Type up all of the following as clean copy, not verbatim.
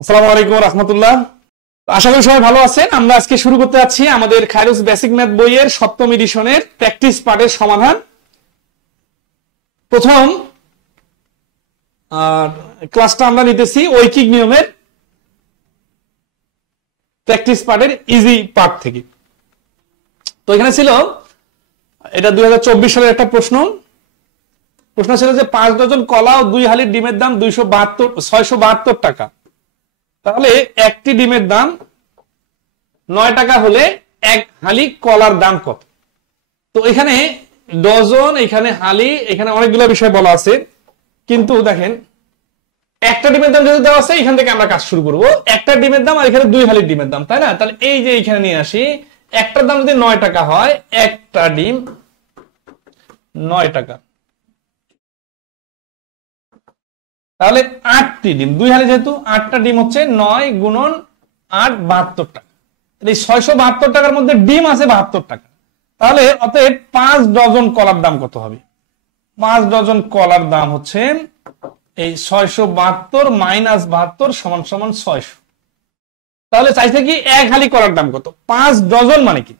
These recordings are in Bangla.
আসসালামু আলাইকুম রাহমাতুল্লাহ। আশা করি সবাই ভালো আছেন। আমরা আজকে শুরু করতে যাচ্ছি আমাদের খায়রুস বেসিক ম্যাথ বইয়ের সপ্তম এডিশনের প্র্যাকটিস পার্টের সমাধান। প্রথম ক্লাসটা আমরা নিতেছি ঐকিক নিয়মের প্র্যাকটিস পার্টের ইজি পার্ট থেকে। তো এখানে ছিল এটা 2024 সালের একটা প্রশ্ন ছিল যে 5 ডজন কলা ও 2 হালি ডিমের দাম 672 টাকা। তাহলে একটি ডিমের দাম 9 টাকা হলে এক হালি কলার দাম কত? তো এখানে ডজন, এখানে হালি, এখানে অনেকগুলো বিষয় বলা আছে, কিন্তু দেখেন একটা ডিমের দাম যদি দেওয়া আছে এখান থেকে আমরা কাজ শুরু করব। একটা ডিমের দাম আর এখানে 2 হালি ডিমের দাম, তাই না? তাহলে এই যে এখানে নিয়ে আসি, একটার দাম যদি 9 টাকা হয়, একটা ডিম 9 টাকা, তাহলে 8টি ডিম, 2 হালি যেহেতু 8টা ডিম হচ্ছে 9 গুণন 8 72 টাকা। এই 672 টাকার মধ্যে ডিম আছে 72 টাকা। তাহলে অতএব 5 ডজন কলার দাম কত হবে? 5 ডজন কলার দাম হচ্ছে এই 672 মাইনাস 72 সমান সমান 600। তাহলে চাইছে কি এক হালি কলার দাম কত? 5 ডজন মানে কি?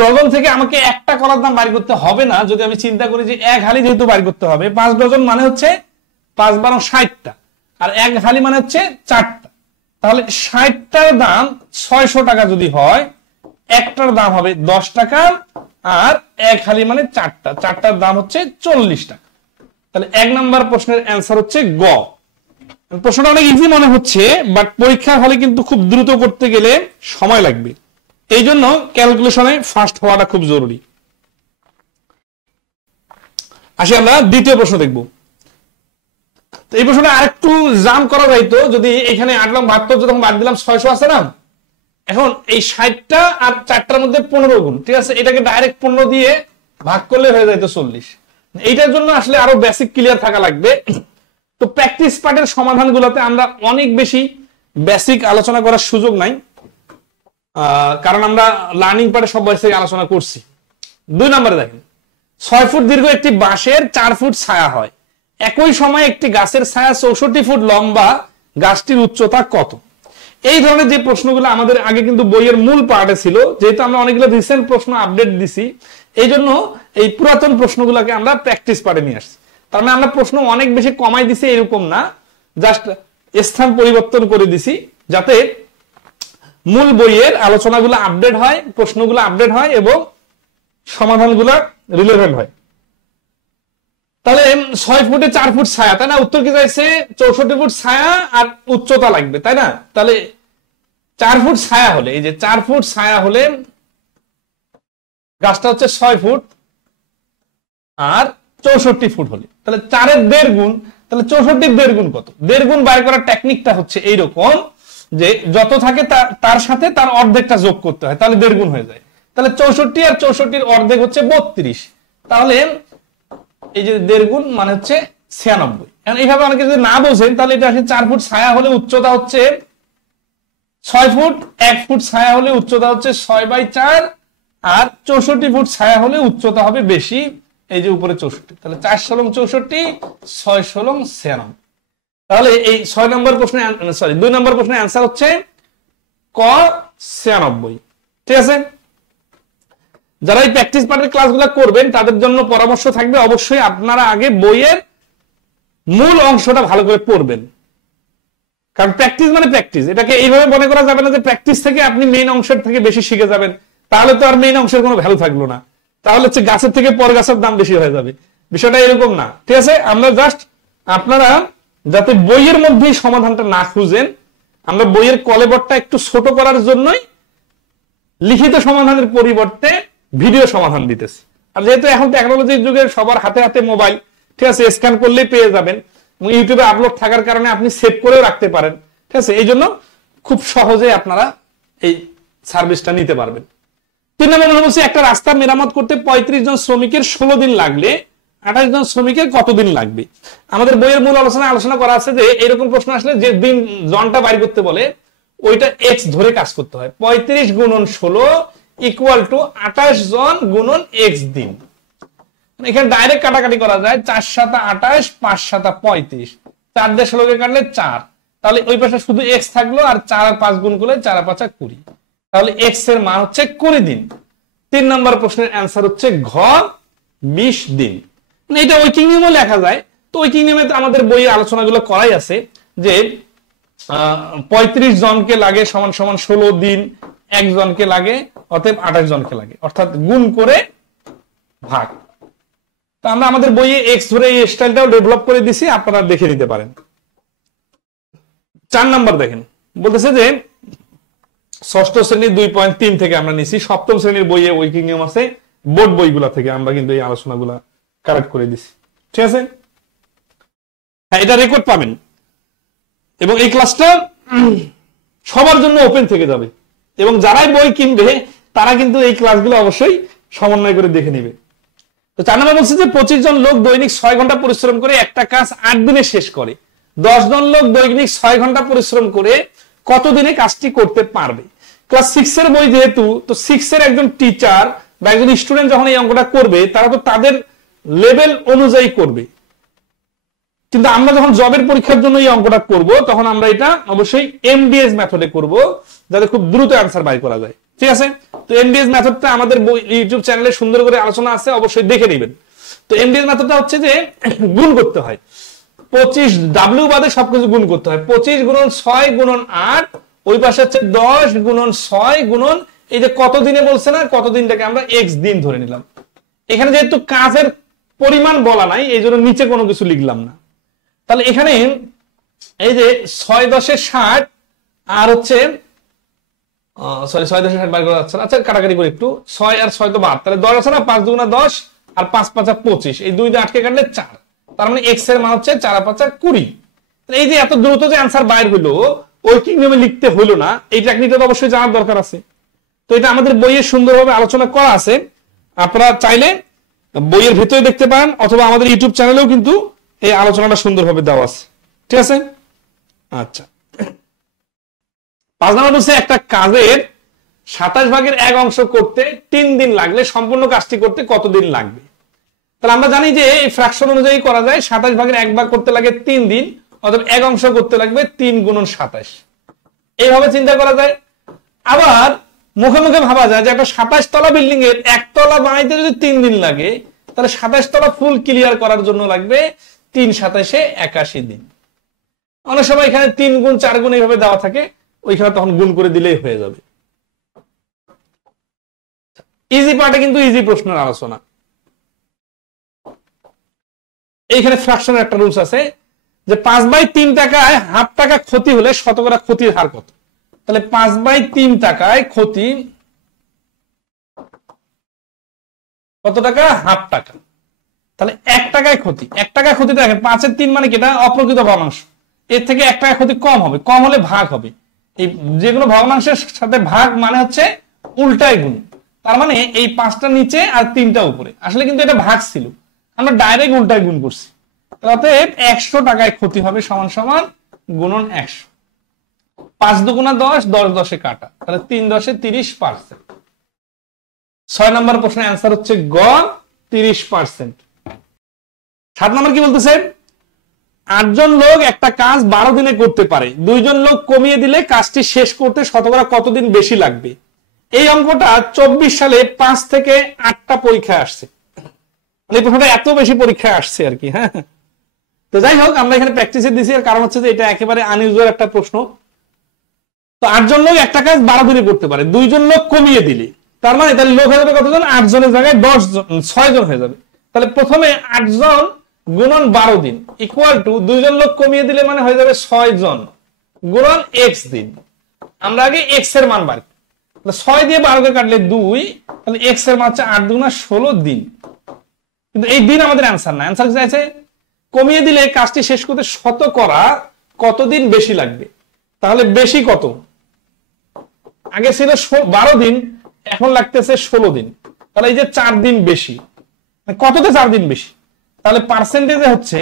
ডজন থেকে আমাকে একটা কলার দাম বাইর করতে হবে না। যদি আমি চিন্তা করি যে এক হালি যেহেতু বাইর করতে হবে, 5 ডজন মানে হচ্ছে 5 12 60টা, আর এক হালি মানে হচ্ছে 4টা। তাহলে 60টার দাম 600 টাকা যদি হয়, একটার দাম হবে 10 টাকা, আর এক হালি মানে 4টার দাম হচ্ছে 40 টাকা। তাহলে 1 নাম্বার প্রশ্নের অ্যান্সার হচ্ছে গ। প্রশ্নটা অনেক ইজি মনে হচ্ছে, বাট পরীক্ষার হলে কিন্তু খুব দ্রুত করতে গেলে সময় লাগবে। এই জন্য ক্যালকুলেশনে ফাস্ট হওয়াটা খুব জরুরি। আসি আমরা দ্বিতীয় প্রশ্ন দেখব। এই প্রশ্নটা আরেকটু জাম করা যাইতো যদি এখানে 8 লং 72 যখন বাদ দিলাম 600 আছে না, এখন এই 60টা আর 4টার মধ্যে 15 গুণ, ঠিক আছে, এটাকে ডাইরেক্ট 15 দিয়ে ভাগ করলে হয়ে যাইতো 40। এইটার জন্য আসলে আরো বেসিক ক্লিয়ার থাকা লাগবে। তো প্র্যাকটিস পার্টের সমাধানগুলোতে আমরা অনেক বেশি বেসিক আলোচনা করার সুযোগ নাই, কারণ আমরা লার্নিং পার্টে সব বেসিক আলোচনা করছি। 2 নম্বরে দেখেন, 6 ফুট দীর্ঘ একটি বাঁশের 4 ফুট ছায়া হয়, একই সময়ে একটি গাছের ছায়া 64 ফুট লম্বা, গাছটির উচ্চতা কত? এই ধরনের যে প্রশ্নগুলো আমাদের আগে কিন্তু বইয়ের মূল পার্টে ছিল, যেহেতু আমরা অনেকগুলো রিসেন্ট প্রশ্ন আপডেট দিছি, এই জন্য এই পুরাতন প্রশ্নগুলোকে আমরা প্র্যাকটিস পার্টে নিয়ে আসছি। তার মানে আমরা প্রশ্ন অনেক বেশি কমাই দিছি এরকম না, জাস্ট স্থান পরিবর্তন করে দিছি যাতে মূল বইয়ের আলোচনাগুলো আপডেট হয়, প্রশ্নগুলো আপডেট হয় এবং সমাধানগুলো রিলেভেন্ট হয়। তাহলে 6 ফুটে 4 ফুট ছায়া, তাই না? উত্তর কি চাইছে? 64 ফুট ছায়া আর উচ্চতা লাগবে, তাই না? তাহলে 4 ফুট ছায়া হলে, এই যে 4 ফুট ছায়া হলে গাছটা হচ্ছে 6 ফুট, আর 64 ফুট হলে তাহলে 4-এর 1.5 গুণ, তাহলে 64-র 1.5 গুণ কত? 1.5 গুণ বাইর করার টেকনিকটা হচ্ছে এইরকম যে যত থাকে তার সাথে তার অর্ধেকটা যোগ করতে হয়, তাহলে 1.5 গুণ হয়ে যায়। তাহলে 64 আর 64-র অর্ধেক হচ্ছে 32। তাহলে এই যে 1.5 গুণ মানে হচ্ছে 96। এখন এইভাবে অনেকে যদি না বোঝেন তাহলে এটা আসলে 4 ফুট ছায়া হলে উচ্চতা হচ্ছে 6 ফুট, 1 ফুট ছায়া হলে উচ্চতা হচ্ছে 6/4, আর 64 ফুট ছায়া হলে উচ্চতা হবে বেশি, এই যে উপরে 64। তাহলে 4 × 64, 6 × 96। তাহলে এই 2 নম্বর প্রশ্নের অ্যান্সার হচ্ছে ক 96। ঠিক আছে? যারা এই প্র্যাকটিস পার্টের ক্লাসগুলো করবেন তাদের জন্য পরামর্শ থাকবে, অবশ্যই আপনারা আগে বইয়ের মূল অংশটা ভালো করে পড়বেন, কারণ প্র্যাকটিস মানে প্র্যাকটিস। এটাকে এইভাবে মনে করা যাবে না যে প্র্যাকটিস থেকে আপনি মেইন অংশের থেকে বেশি শিখে যাবেন, তাহলে তো আর মেইন অংশের কোনো ভ্যালু থাকলো না, তাহলে হচ্ছে গাছের থেকে পর গাছের দাম বেশি হয়ে যাবে। বিষয়টা এরকম না, ঠিক আছে? আমরা জাস্ট আপনারা যাতে বইয়ের মধ্যেই সমাধানটা না খুঁজেন, আমরা বইয়ের কলেবরটা একটু ছোট করার জন্যই লিখিত সমাধানের পরিবর্তে ভিডিও সমাধান দিতেছি। আর যেহেতু এখন টেকনোলজির যুগে সবার হাতে হাতে মোবাইল, ঠিক আছে, স্ক্যান করলেই পেয়ে যাবেন, এবং ইউটিউবে আপলোড থাকার কারণে আপনি সেভ করেও রাখতে পারেন, ঠিক আছে? এই জন্য খুব সহজে আপনারা এই সার্ভিসটা নিতে পারবেন। 3 নম্বর বলছি, একটা রাস্তা মেরামত করতে 35 জন শ্রমিকের 16 দিন লাগলে 28 জন শ্রমিকের কতদিন লাগবে? আমাদের বইয়ের মূল আলোচনা করা আছে যে এরকম প্রশ্ন আসলে যে দিন জনটা বাইর করতে বলে ওইটা এক্স ধরে কাজ করতে হয়। 35 গুণন 16 ইকুয়াল টু 28 জন গুণন এক্স দিন। এখানে ডাইরেক্ট কাটাকাটি করা যায়, 4 × 7 = 28, 5 × 7 = 35, 4 দিয়ে 16 কে কাটলে 4, তাহলে ওই পাশে শুধু এক্স থাকলো, আর 4 আর 5 গুণ করলে 4 আর 5 20, তাহলে এক্স এর মান হচ্ছে 20 দিন। 3 নম্বর প্রশ্নের অ্যান্সার হচ্ছে ঘ 20 দিন। মানে এটা ওয়ার্কিং নিয়মও লেখা যায়। তো ওয়ার্কিং নিয়মে আমাদের বইয়ে আলোচনাগুলো করাই আছে যে 35 জনকে লাগে সমান সমান 16 দিন, 1 জনকে লাগে অতএব 28 জনকে লাগে, অর্থাৎ গুণ করে ভাগ। তো আমরা আমাদের বইয়ে এক্স ধরে এই স্টাইলটাও ডেভেলপ করে দিছি, আপনারা দেখে নিতে পারেন। 4 নাম্বার দেখেন, বলতেছে যে ষষ্ঠ শ্রেণীর 2.3 থেকে আমরা নিছি, সপ্তম শ্রেণীর বইয়ে ওয়ার্কিং নিয়ম আছে, বোর্ড বইগুলা থেকে আমরা কিন্তু এই আলোচনাগুলা কালেক্ট করে দিছি, ঠিক আছে? হ্যাঁ, এটা রেকর্ড পাবেন এবং এই ক্লাসটা সবার জন্য ওপেন থেকে যাবে এবং যারাই বই কিনবে তারা কিন্তু এই ক্লাসগুলো অবশ্যই সমন্বয় করে দেখে নেবে। তো 4 নম্বর বলছে যে 25 জন লোক দৈনিক 6 ঘন্টা পরিশ্রম করে একটা কাজ 8 দিনে শেষ করে। 10 জন লোক দৈনিক 6 ঘন্টা পরিশ্রম করে কত দিনে কাজটি করতে পারবে? ক্লাস 6 এর বই যেহেতু, তো 6 এর একজন টিচার বা একজন স্টুডেন্ট যখন এই অঙ্কটা করবে তারা তো তাদের লেভেল অনুযায়ী করবে, কিন্তু আমরা যখন জবের পরীক্ষার জন্য এই অঙ্কটা করব তখন আমরা এটা অবশ্যই এমডিএস মেথডে করব, যাতে খুব দ্রুত অ্যান্সার বাই করা যায়, ঠিক আছে? তো এমডিএস মেথডটা আমাদের ইউটিউব চ্যানেলে সুন্দর করে আলোচনা আছে, অবশ্যই দেখে নেবেন। তো এমডিএস মেথডটা হচ্ছে যে গুণ করতে হয়, 25 ডাব্লিউ বাদে সবকিছু গুণ করতে হয়। 25 গুণন 6 গুণন 8, ওই পাশে হচ্ছে 10 গুণন 6 গুণন এই যে কত দিনে বলছে না, কত দিনটাকে আমরা এক্স দিন ধরে নিলাম। এখানে যেহেতু কাজের পরিমাণ বলা নাই এই জন্য নিচে কোনো কিছু লিখলাম না। তাহলে এখানে এই যে 6 10 60 আর হচ্ছে 6 10 60 বার করা যাচ্ছে না, আচ্ছা কাটাকাটি করে একটু, 6 আর 6 তো বাদ, তাহলে 10 আছে না, 5 দুগুণা 10 আর 5 5 25, এই 2 দিয়ে আটকে কাটলে 4, তার মানে এক্স এর মান হচ্ছে 4 আর 5 20। এই যে এত দ্রুত যে অ্যান্সার বাইর হলো, ওয়ার্কিং নিয়মে লিখতে হলো না, এই টেকনিকটা তো অবশ্যই জানার দরকার আছে। তো এটা আমাদের বইয়ে সুন্দরভাবে আলোচনা করা আছে, আপনারা চাইলে বইয়ের ভিতরে দেখতে পারেন অথবা আমাদের ইউটিউব চ্যানেলেও কিন্তু এই আলোচনাটা সুন্দরভাবে দেওয়া আছে, ঠিক আছে? আচ্ছা, 5 নম্বর হচ্ছে একটা কাজের 27 ভাগের 1 অংশ করতে 3 দিন লাগলে সম্পূর্ণ কাজটি করতে কত দিন লাগবে? তাহলে আমরা জানি যে এই ফ্র্যাকশন অনুযায়ী করা যায়, 27 ভাগের 1 ভাগ করতে লাগে 3 দিন, অথবা 1 অংশ করতে লাগবে 3 গুণন 27, এইভাবে চিন্তা করা যায়। আবার মুখে মুখে ভাবা যায় যে একটা 27 তলা বিল্ডিং এর 1 তলা বানাইতে যদি 3 দিন লাগে, তাহলে 27 তলা ফুল ক্লিয়ার করার জন্য লাগবে 3 27 81 দিন। অনেক সময় এখানে 3 গুণ 4 গুণ এইভাবে দেওয়া থাকে, ওইখানে তখন গুণ করে দিলেই হয়ে যাবে। ইজি পার্টে কিন্তু ইজি প্রশ্নের আলোচনা। এইখানে ফ্র্যাকশনের একটা রুলস আছে যে 5/3 টাকায় হাফ টাকা ক্ষতি হলে শতকরা ক্ষতির হার কত? তাহলে 5/3 টাকায় ক্ষতি কত টাকা? হাফ টাকা। তাহলে 1 টাকায় ক্ষতি, 1 টাকা ক্ষতি দেখেন 5 এর 3 মানে কি, এটা অপ্রকৃত ভগ্নাংশ, এর থেকে 1 টাকা ক্ষতি কম হবে, কম হলে ভাগ হবে। এই যে কোনো ভগ্নাংশের সাথে ভাগ মানে হচ্ছে উল্টায় গুণ, তার মানে এই 5টা নিচে আর 3টা উপরে, আসলে কিন্তু এটা ভাগ ছিল, আমরা ডাইরেক্ট উল্টায় গুণ করছি। অতএব 100 টাকায় ক্ষতি হবে সমান সমান গুণন 100, 5 দুগুণা 10, 10 10 এ কাটা, তাহলে 3 10 এ 30%। 6 নম্বর প্রশ্নের অ্যান্সার হচ্ছে গ 30%। 7 নম্বর কি বলতেছে? 8 জন লোক একটা কাজ 12 দিনে করতে পারে, 2 জন লোক কমিয়ে দিলে কাজটি শেষ করতে শতকরা কতদিন বেশি লাগবে? এই অঙ্কটা 24 সালে 5 থেকে 8টা পরীক্ষায় আসছে, এই প্রশ্নটা এত বেশি পরীক্ষায় আসছে আর কি। হ্যাঁ, তো যাই হোক, আমরা এখানে প্র্যাকটিসে দিছি, এর কারণ হচ্ছে যে এটা একেবারে আনইউজুয়াল একটা প্রশ্ন। তো 8 জন লোক একটা কাজ 12 দিনে করতে পারে, 2 জন লোক কমিয়ে দিলে, তার মানে তাহলে লোক হয়ে যাবে কতজন? 8 জনের জায়গায় 6 জন হয়ে যাবে। তাহলে প্রথমে 8 জন গুণন 12 দিন ইকুয়াল টু 2 জন লোক কমিয়ে দিলে মানে হয়ে যাবে 6 জন গুণন এক্স দিন। আমরা আগে এক্স এর মান বার, 6 দিয়ে 12 কে কাটলে 2, তাহলে এক্স এর মান হচ্ছে 8 দুগুণা 16 দিন। কিন্তু এই দিন আমাদের অ্যান্সার না, অ্যান্সার চাইছে কমিয়ে দিলে কাজটি শেষ করতে শতকরা কতদিন বেশি লাগবে। তাহলে বেশি কত? আগে ছিল 12 দিন, এখন লাগতেছে 16 দিন, তাহলে এই যে 4 দিন বেশি। কততে 4 দিন বেশি? তাহলে পার্সেন্টেজে হচ্ছে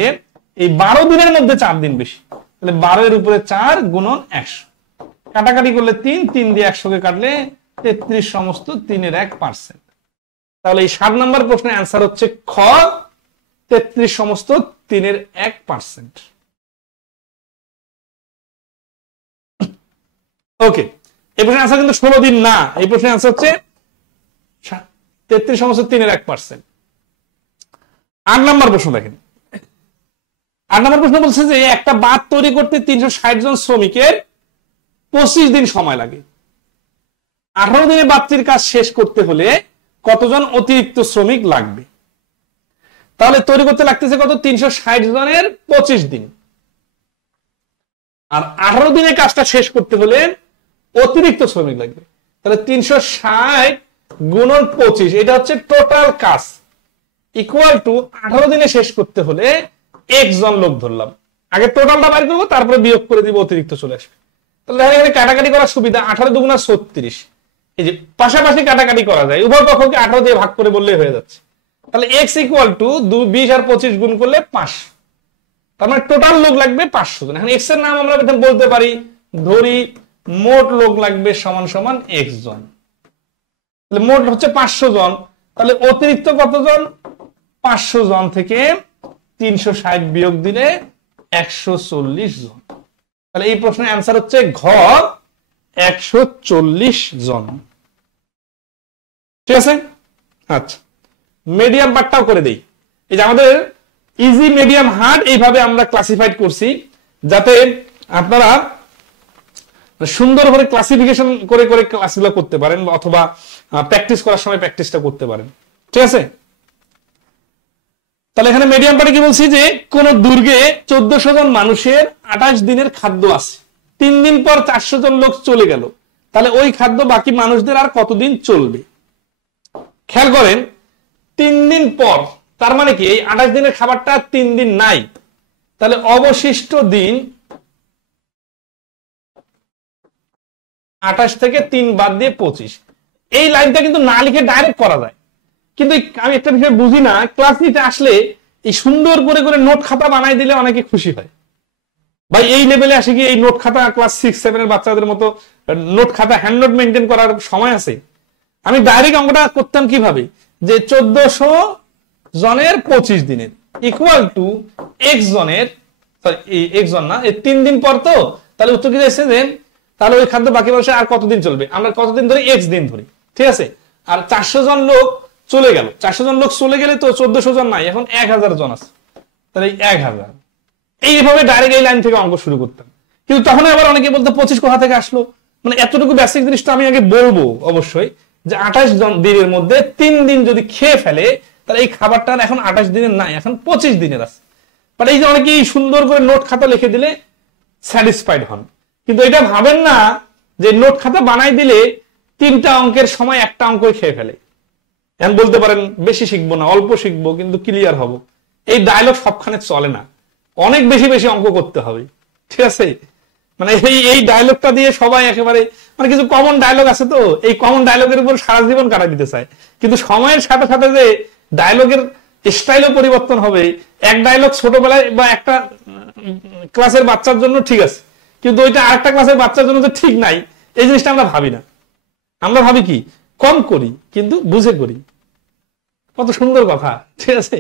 এই 12 দিনের মধ্যে 4 দিন বেশি, তাহলে 12 এর উপরে 4 গুণন 100, কাটাকাটি করলে 3, 3 দিয়ে 100 কে কাটলে 33 সমস্ত 3/1%। তাহলে এই 7 নম্বর প্রশ্নের অ্যান্সার হচ্ছে খ 33 সমস্ত 3/1%। ওকে, এই প্রশ্নের আনসার কিন্তু 16 দিন না, এই প্রশ্নের আনসার হচ্ছে 33.3%। 8 নম্বর প্রশ্ন দেখেন। 8 নম্বর প্রশ্ন বলছে যে একটা বাঁধ তৈরি করতে 360 জন শ্রমিকের 25 দিন সময় লাগে। 18 দিনে বাঁধটির কাজ শেষ করতে হলে কতজন অতিরিক্ত শ্রমিক লাগবে? তাহলে তৈরি করতে লাগতেছে কত? 360 জনের 25 দিন। আর 18 দিনে কাজটা শেষ করতে হলে অতিরিক্ত শ্রমিক লাগবে। তাহলে 360 গুণন 25, এটা হচ্ছে টোটাল কাজ, ইকুয়াল টু 18 দিনে শেষ করতে হলে x জন লোক ধরলাম। আগে টোটালটা বাইর করবো, তারপরে বিয়োগ করে দিব, অতিরিক্ত চলে আসবে। তাহলে এখানে কাটাকাটি করার সুবিধা, 18 দুগুণা 36, এই যে পাশাপাশি কাটাকাটি করা যায়, উভয় পক্ষকে 18 দিয়ে ভাগ করে বললেই হয়ে যাচ্ছে। তাহলে x ইকুয়াল টু 20 আর 25 গুণ করলে 500, তার মানে টোটাল লোক লাগবে 500 জন। এখন x এর নাম আমরা বলতে পারি, ধরি মোট লোক লাগবে সমান সমান x জন। তাহলে মোট হচ্ছে 500 জন, তাহলে অতিরিক্ত কতজন? 500 জন থেকে 360 বিয়োগ দিলে 140 জন। তাহলে এই প্রশ্নের অ্যান্সার হচ্ছে ঘ, 140 জন। ঠিক আছে, আচ্ছা মিডিয়াম পার্টটাও করে দেই। এই যে আমাদের ইজি, মিডিয়াম, হার্ড এইভাবে আমরা ক্লাসিফাইড করছি, যাতে আপনারা সুন্দরভাবে ক্লাসিফিকেশন করে করে ক্লাসগুলো করতে পারেন, অথবা প্র্যাকটিস করার সময় প্র্যাকটিসটা করতে পারেন। ঠিক আছে, তাহলে এখানে মিডিয়াম পার্টে কি বলছি যে কোন দুর্গে 1400 জন মানুষের 28 দিনের খাদ্য আছে, 3 দিন পর 400 জন লোক চলে গেল, তাহলে ওই খাদ্য বাকি মানুষদের আর কতদিন চলবে? খেয়াল করেন, 3 দিন পর, তার মানে কি এই 28 দিনের খাবারটা 3 দিন নাই, তাহলে অবশিষ্ট দিন 28 থেকে 3 বাদ দিয়ে 25। এই লাইনটা কিন্তু না লিখে ডাইরেক্ট করা যায়, কিন্তু আমি একটা বিষয় বুঝি না, ক্লাস নিতে আসলে এই সুন্দর করে করে নোট খাতা বানাই দিলে অনেকে খুশি হয়। ভাই এই লেভেলে আসে কি এই নোট খাতা ক্লাস 6-7 এর বাচ্চাদের মতো নোট খাতা হ্যান্ড নোট মেনটেন করার সময় আছে? আমি ডাইরেক্ট অঙ্কটা করতাম কিভাবে, যে 1400 জনের 25 দিনের ইকুয়াল টু x জনের, সরি x জন না, 3 দিন পর, তো তাহলে উত্তর কি যাচ্ছে যে তাহলে ওই খাদ্য বাকি মানুষের আর কতদিন চলবে? আমরা কতদিন ধরি? x দিন ধরি। ঠিক আছে, আর 400 জন লোক চলে গেল, 400 জন লোক চলে গেলে তো 1400 জন নাই, এখন 1000 জন আছে, তাহলে 1000। এইভাবে ডাইরেক্ট এই লাইন থেকে অঙ্ক শুরু করতাম। কিন্তু তখন আবার অনেকে বলতো 25 কোথা থেকে আসলো? মানে এতটুকু বেসিক জিনিসটা আমি আগে বলবো অবশ্যই, যে 28 জন দিনের মধ্যে 3 দিন যদি খেয়ে ফেলে, তাহলে এই খাবারটা এখন 28 দিনের নাই, এখন 25 দিনের আছে। বাট এই যে অনেকে সুন্দর করে নোট খাতা লিখে দিলে স্যাটিসফাইড হন, কিন্তু এটা ভাবেন না যে নোট খাতা বানাই দিলে 3টা অঙ্কের সময় একটা অঙ্কই খেয়ে ফেলে। এখন বলতে পারেন বেশি শিখবো না, অল্প শিখবো কিন্তু ক্লিয়ার হব, এই ডায়লগ সবখানে চলে না, অনেক বেশি বেশি অঙ্ক করতে হবে। ঠিক আছে, মানে এই ডায়লগটা দিয়ে সবাই একেবারে, মানে কিছু কমন ডায়লগ আছে, তো এই কমন ডায়লগের উপর সারা জীবন কাটা দিতে চায়, কিন্তু সময়ের সাথে সাথে যে ডায়লগের স্টাইলও পরিবর্তন হবে। এক ডায়লগ ছোটবেলায় বা একটা ক্লাসের বাচ্চার জন্য ঠিক আছে, কিন্তু ওইটা আরেকটা ক্লাসের বাচ্চার জন্য যে ঠিক নাই, এই জিনিসটা আমরা ভাবি না। আমরা ভাবি কি, কম করি কিন্তু বুঝে করি। কত সুন্দর কথা, ঠিক আছে,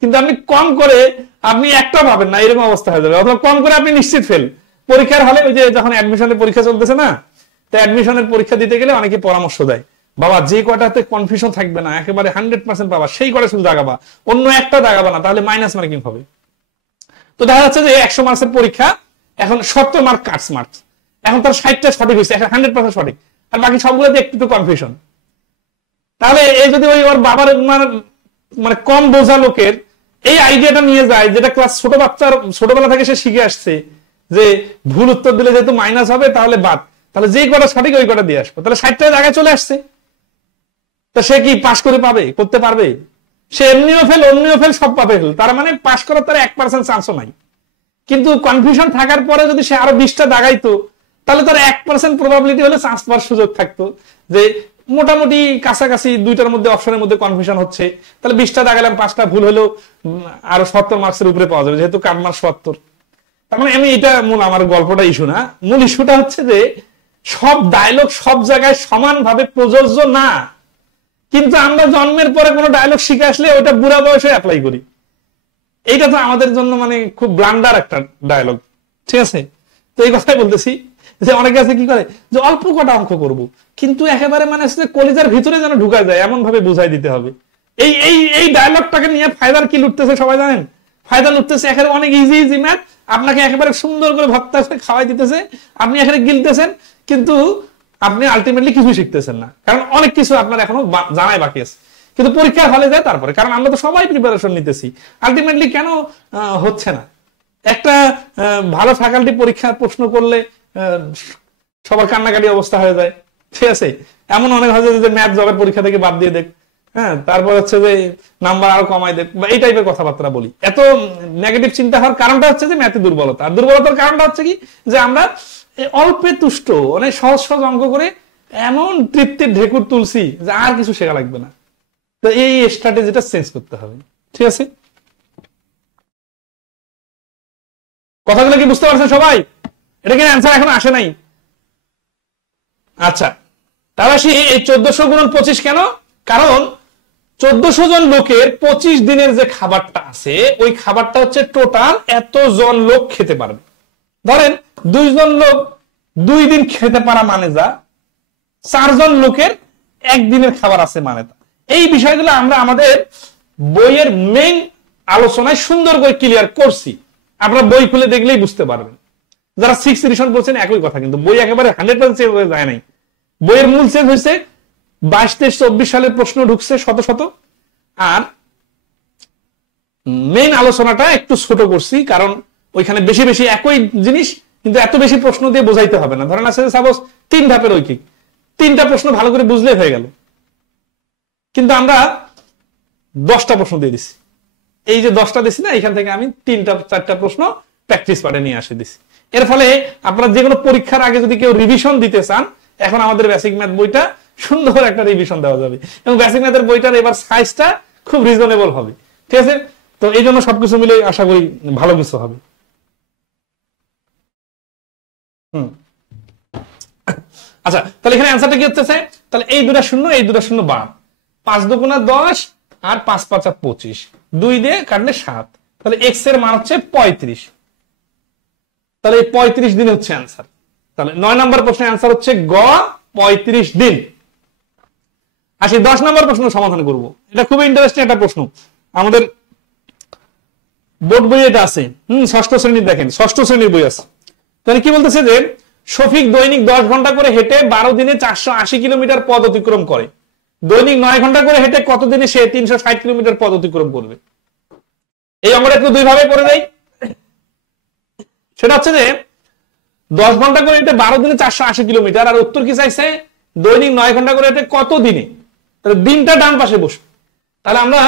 কিন্তু আপনি কম করে আপনি একটা পাবেন না, এরকম অবস্থা হয়ে যাবে। অথবা কম করে আপনি নিশ্চিত ফেল। পরীক্ষার হলে ওই যে যখন অ্যাডমিশনের পরীক্ষা চলতেছে না, তো অ্যাডমিশনের পরীক্ষা দিতে গেলে অনেকে পরামর্শ দেয়, বাবা যে কটাতে কনফিউশন থাকবে না, একেবারে 100% পাবা, সেই কটা শুধু দাগাবা, অন্য একটা দাগাবা না, তাহলে মাইনাস মার্কিং হবে। তো দেখা যাচ্ছে যে 100 মার্কসের পরীক্ষা, এখন 70 মার্ক কাটস মার্কস, এখন তার 60টা সঠিক হয়েছে, 100% সঠিক, আর বাকি সবগুলোতে একটু কনফিউশন। তাহলে এই যদি ওই ওর বাবার মানে কম বোঝা লোকের এই আইডিয়াটা নিয়ে যায়, যেটা ক্লাস ছোট বাচ্চার ছোটবেলা থেকে সে শিখে আসছে, যে ভুল উত্তর দিলে যেহেতু মাইনাস হবে তাহলে বাদ, তাহলে যেই কটা সঠিক ওই কটা দিয়ে আসবো, তাহলে 60টা জায়গায় চলে আসছে, তা সে কি পাশ করে পাবে, করতে পারবে? সে এমনিও ফেল, অমনিও ফেল, সব পাবে ফেল, তার মানে পাশ করার তার 1% চান্সও নাই। কিন্তু কনফিউশন থাকার পরে যদি সে আরো 20টা দাগাইতো, তাহলে তার 1% প্রবাবিলিটি হলে চান্স পাওয়ার সুযোগ থাকতো, যে মোটামুটি কাছাকাছি দুইটার মধ্যে অপশনের মধ্যে কনফিউশন হচ্ছে, তাহলে 20টা দাগালাম, 5টা ভুল হলেও আরো 70 মার্কসের উপরে পাওয়া যাবে, যেহেতু কাট মার্ক 70। তার মানে আমি এটা মূল আমার গল্পটা ইস্যু না, মূল ইস্যুটা হচ্ছে যে সব ডায়লগ সব জায়গায় সমানভাবে প্রযোজ্য না। কিন্তু আমরা জন্মের পরে কোনো ডায়লগ শিখে আসলে ওটা বুড়া বয়সে অ্যাপ্লাই করি। এইটা তো আমাদের জন্য মানে খুব ব্লান্ডার একটা ডায়লগ। ঠিক আছে, তো এই কথাই বলতেছি যে অনেকে আছে কি করে যে অল্প কটা অঙ্ক করব, কিন্তু একেবারে মানে কলিজার ভিতরে যেন ঢুকা যায় এমন ভাবে বুঝাই দিতে হবে। এই এই এই ডায়লগটাকে নিয়ে ফায়দার কি লুটতেছে সবাই জানেন? ফায়দা লুটতেছে একেবারে অনেক ইজি ইজি ম্যাথ, আপনাকে একেবারে সুন্দর করে ভর্তা করে খাওয়াই দিতেছে, আপনি এখানে গিলতেছেন, কিন্তু আপনি আলটিমেটলি কিছু শিখতেছেন না, কারণ অনেক কিছু আপনার এখনো জানাই বাকি আছে। কিন্তু পরীক্ষার হলে যায় তারপরে, কারণ আমরা তো সবাই প্রিপারেশন নিতেছি, আলটিমেটলি কেন হচ্ছে না? একটা ভালো ফ্যাকাল্টি পরীক্ষার প্রশ্ন করলে সবার কান্নাকাটি অবস্থা হয়ে যায়, ঠিক আছে? এমন অনেক হয় যে ম্যাথ জবের পরীক্ষা থেকে বাদ দিয়ে দেখ, হ্যাঁ, তারপর হচ্ছে যে নাম্বার আরো কমাই দেখ, বা এই টাইপের কথাবার্তা বলি। এত নেগেটিভ চিন্তা হওয়ার কারণটা হচ্ছে যে ম্যাথে দুর্বলতা, আর দুর্বলতার কারণটা হচ্ছে কি যে আমরা অল্পে তুষ্ট, অনেক সহজ সহজ অঙ্ক করে এমন তৃপ্তির ঢেকুর তুলছি যে আর কিছু শেখা লাগবে না। তো এই স্ট্র্যাটেজিটা চেঞ্জ করতে হবে, ঠিক আছে? কথাগুলো কি বুঝতে পারছেন সবাই? এটা কি অ্যান্সার এখন আসে নাই? আচ্ছা, তাহলে আসি এই 1400 গুণন 25 কেন? কারণ 1400 জন লোকের 25 দিনের যে খাবারটা আছে, ওই খাবারটা হচ্ছে টোটাল এতজন লোক খেতে পারবে। ধরেন 2 জন লোক 2 দিন খেতে পারা মানে যা, 4 জন লোকের একদিনের খাবার আছে মানে তা। এই বিষয়গুলো আমরা আমাদের বইয়ের মেইন আলোচনায় সুন্দর করে ক্লিয়ার করছি, আপনারা বই খুলে দেখলেই বুঝতে পারবেন। যারা 6th এডিশন বলছেন একই কথা, কিন্তু বই একেবারে 100% চেঞ্জ হয়ে যায় নাই। বইয়ের মূল চেঞ্জ হয়েছে 22, 23, 24 সালের প্রশ্ন ঢুকছে শত শত, আর মেইন আলোচনাটা একটু ছোট করছি, কারণ ওইখানে বেশি বেশি একই জিনিস কিন্তু এত বেশি প্রশ্ন দিয়ে বোঝাইতে হবে না। ধরেন আছে সাপোজ 3 ধাপের ঐকিক, 3টা প্রশ্ন ভালো করে বুঝলে হয়ে গেল, কিন্তু আমরা 10টা প্রশ্ন দিয়ে দিছি। এই যে 10টা দিছি না, এখান থেকে আমি 3টা 4টা প্রশ্ন প্র্যাকটিস পার্টে নিয়ে আসে দিছি। এর ফলে আপনারা যে কোনো পরীক্ষার আগে যদি কেউ রিভিশন দিতে চান, এখন আমাদের বেসিক ম্যাথ বইটা সুন্দর একটা রিভিশন দেওয়া যাবে, এবং বেসিক ম্যাথের বইটার এবার সাইজটা খুব রিজনেবল হবে, ঠিক আছে? তো এই জন্য সবকিছু মিলে আশা করি ভালো কিছু হবে। আচ্ছা, তাহলে এখানে অ্যান্সারটা কি হচ্ছে? তাহলে এই 2টা শূন্য, এই 2টা শূন্য বাদ, 5 দুগুণা 10 আর 5 5 25, 2 দিয়ে কাটলে 7, তাহলে এক্স এর মান হচ্ছে 35। তাহলে এই 35 দিন হচ্ছে অ্যান্সার। তাহলে 9 নম্বর প্রশ্নের অ্যান্সার হচ্ছে গ 35 দিন। আসি 10 নম্বর প্রশ্ন সমাধান করব। এটা খুবই ইন্টারেস্টিং একটা প্রশ্ন, আমাদের বোর্ড বই এটা আছে, ষষ্ঠ শ্রেণীর, দেখেন 6ষ্ঠ শ্রেণীর বই আছে। তাহলে কি বলতেছে যে শফিক দৈনিক 10 ঘন্টা করে হেঁটে 12 দিনে 480 কিলোমিটার পথ অতিক্রম করে, দৈনিক 9 ঘন্টা করে হেঁটে কত দিনে সে 360 কিলোমিটার পথ অতিক্রম করবে? এই অঙ্কটা একটু দুই ভাবে করে দেই। সেটা হচ্ছে যে 10 ঘন্টা করে হেঁটে 12 দিনে 480 কিলোমিটার, আর উত্তর কি চাইছে দৈনিক 9 ঘন্টা করে হেঁটে কত দিনে। তাহলে দিনটা ডান পাশে বসবে, তাহলে আমরা